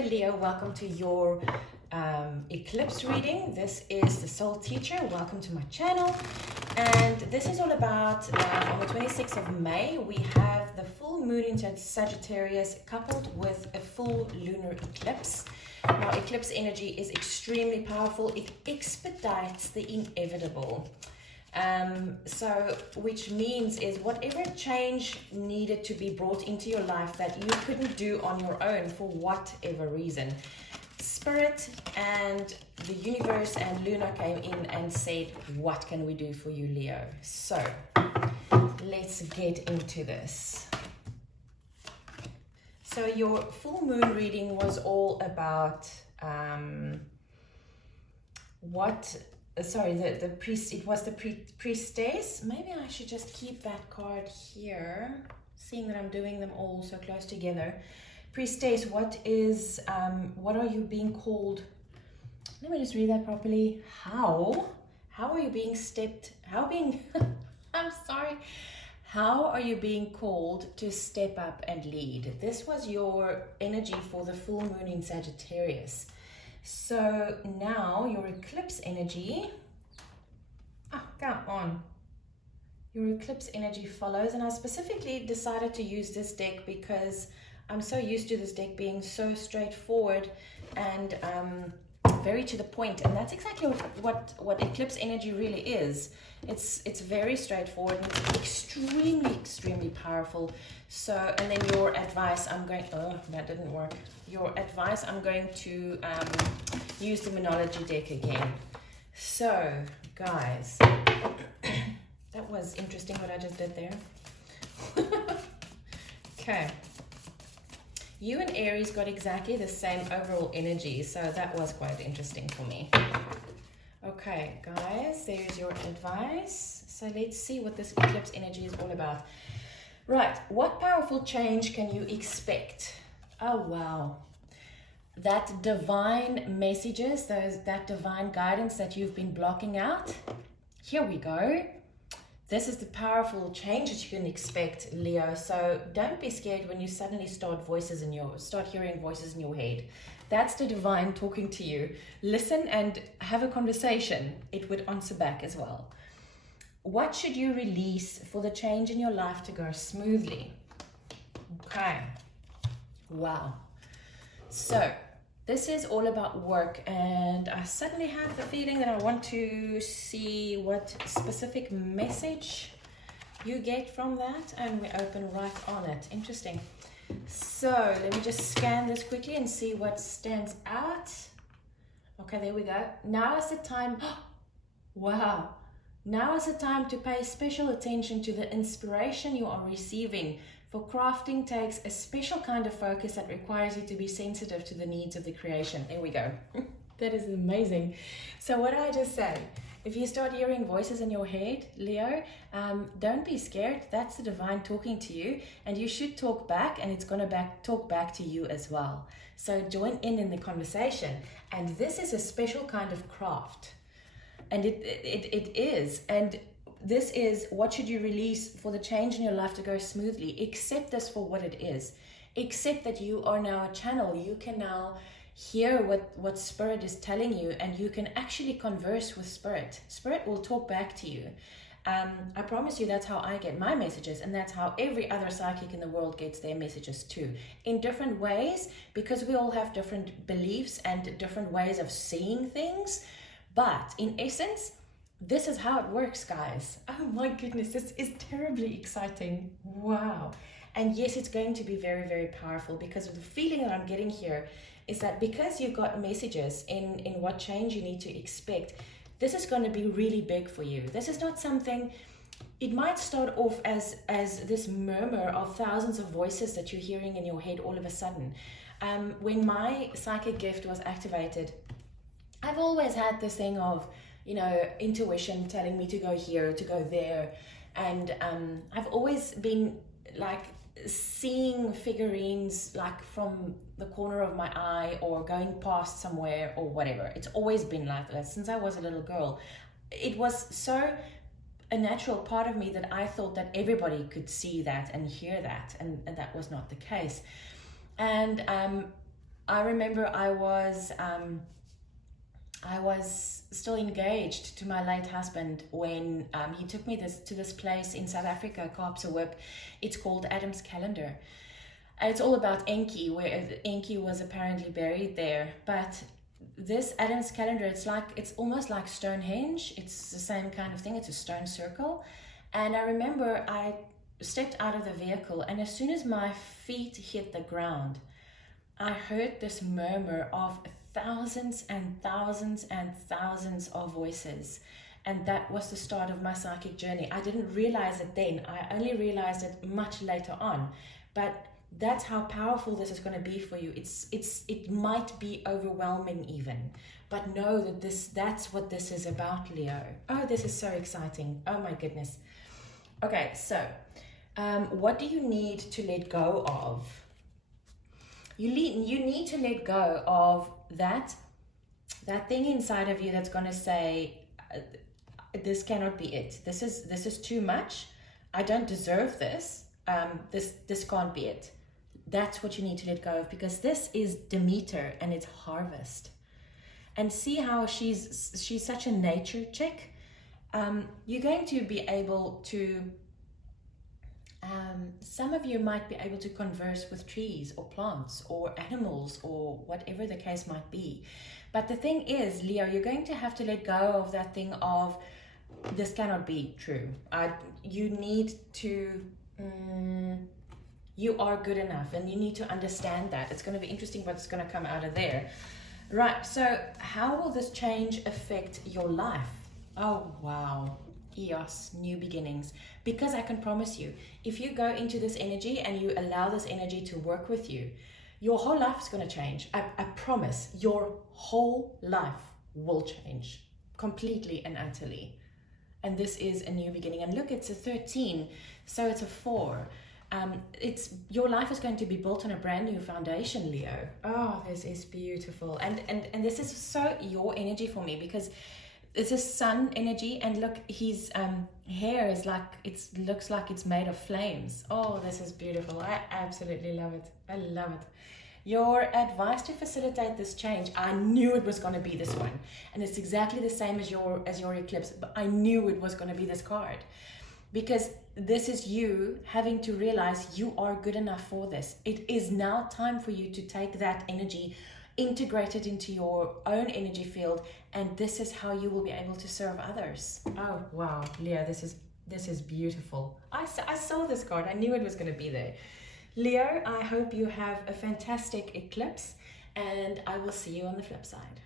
there, Leo. Welcome to your eclipse reading. This is the Soul Teacher. Welcome to my channel. And this is all about, on the 26th of May, we have the full moon in Sagittarius coupled with a full lunar eclipse. Now, eclipse energy is extremely powerful. It expedites the inevitable. Which means is whatever change needed to be brought into your life that you couldn't do on your own for whatever reason, Spirit and the universe and Luna came in and said, what can we do for you, Leo? So let's get into this. So your full moon reading was all about the priestess. Maybe I should just keep that card here, seeing that I'm doing them all so close together. Priestess, what are you being called? Let me just read that properly. How are you being how are you being called to step up and lead? This was your energy for the full moon in Sagittarius. So now your eclipse energy, your eclipse energy follows, and I specifically decided to use this deck because I'm so used to this deck being so straightforward and very to the point, and that's exactly what eclipse energy really is. It's very straightforward and it's extremely powerful. So, and then your advice, that didn't work. Your advice, I'm going to use the Monology deck again. So, guys, that was interesting what I just did there. Okay. You and Aries got exactly the same overall energy, so that was quite interesting for me. Okay, guys, there's your advice. So let's see what this eclipse energy is all about. Right, what powerful change can you expect? Oh, wow. That divine messages, that divine guidance that you've been blocking out. Here we go. This is the powerful change that you can expect, Leo. So don't be scared when you suddenly start hearing voices in your head. That's the divine talking to you. Listen and have a conversation. It would answer back as well. What should you release for the change in your life to go smoothly? Okay. Wow. So this is all about work, and I suddenly have the feeling that I want to see what specific message you get from that, and we open right on it. Interesting. So let me just scan this quickly and see what stands out. Okay, there we go. Now is the time. Wow. Now is the time to pay special attention to the inspiration you are receiving. For crafting takes a special kind of focus that requires you to be sensitive to the needs of the creation. There we go. That is amazing. So what did I just say? If you start hearing voices in your head, Leo, don't be scared. That's the divine talking to you, and you should talk back, and it's going to talk back to you as well. So join in the conversation. And this is a special kind of craft. And it is. And this is what should you release for the change in your life to go smoothly. Accept this for what it is. Accept that you are now a channel. You can now hear what Spirit is telling you, and you can actually converse with Spirit. Spirit will talk back to you. I promise you that's how I get my messages, and that's how every other psychic in the world gets their messages too. In different ways, because we all have different beliefs and different ways of seeing things. But in essence, this is how it works, guys. Oh my goodness, this is terribly exciting. Wow. And yes, it's going to be very powerful, because the feeling that I'm getting here is that because you've got messages in what change you need to expect, this is going to be really big for you. This is not something, it might start off as this murmur of thousands of voices that you're hearing in your head all of a sudden. When my psychic gift was activated, I've always had this thing of, intuition telling me to go here, to go there. And I've always been like seeing figurines like from the corner of my eye or going past somewhere or whatever. It's always been like that since I was a little girl. It was so a natural part of me that I thought that everybody could see that and hear that, and that was not the case. And I remember I was still engaged to my late husband when he took me to this place in South Africa, Kaapse. It's called Adam's Calendar. It's all about Enki, where Enki was apparently buried there. But this Adam's Calendar, it's almost like Stonehenge. It's the same kind of thing. It's a stone circle. And I remember I stepped out of the vehicle, and as soon as my feet hit the ground, I heard this murmur of thousands and thousands and thousands of voices. And that was the start of my psychic journey. I didn't realize it then. I only realized it much later on. But that's how powerful this is going to be for you. It might be overwhelming even, but know that that's what this is about, Leo. Oh, this is so exciting. Oh my goodness. Okay, so what do you need to let go of? You need to let go of that thing inside of you that's going to say, this cannot be it. This is too much. I don't deserve this. This can't be it. That's what you need to let go of, because this is Demeter and it's harvest. And see how she's such a nature chick. You're going to be able to, some of you might be able to converse with trees or plants or animals or whatever the case might be. But the thing is, Leo, you're going to have to let go of that thing of, this cannot be true. You need to, you are good enough, and you need to understand that. It's going to be interesting what's going to come out of there. Right, so how will this change affect your life? Oh, wow. Eos, new beginnings. Because I can promise you, if you go into this energy and you allow this energy to work with you, your whole life is going to change. I promise, your whole life will change completely and utterly. And this is a new beginning. And look, it's a 13, so it's a 4. Your life is going to be built on a brand new foundation, Leo. Oh, this is beautiful. And this is so your energy for me, because this is sun energy, and look, his hair is looks like it's made of flames. Oh, this is beautiful. I absolutely love it. I love it. Your advice to facilitate this change, I knew it was going to be this one, and it's exactly the same as your eclipse, but I knew it was going to be this card, because this is you having to realize you are good enough for this. It is now time for you to take that energy, integrate it into your own energy field, and this is how you will be able to serve others. Oh wow, Leo, this is beautiful. I saw this card. I knew it was going to be there. Leo, I hope you have a fantastic eclipse, and I will see you on the flip side.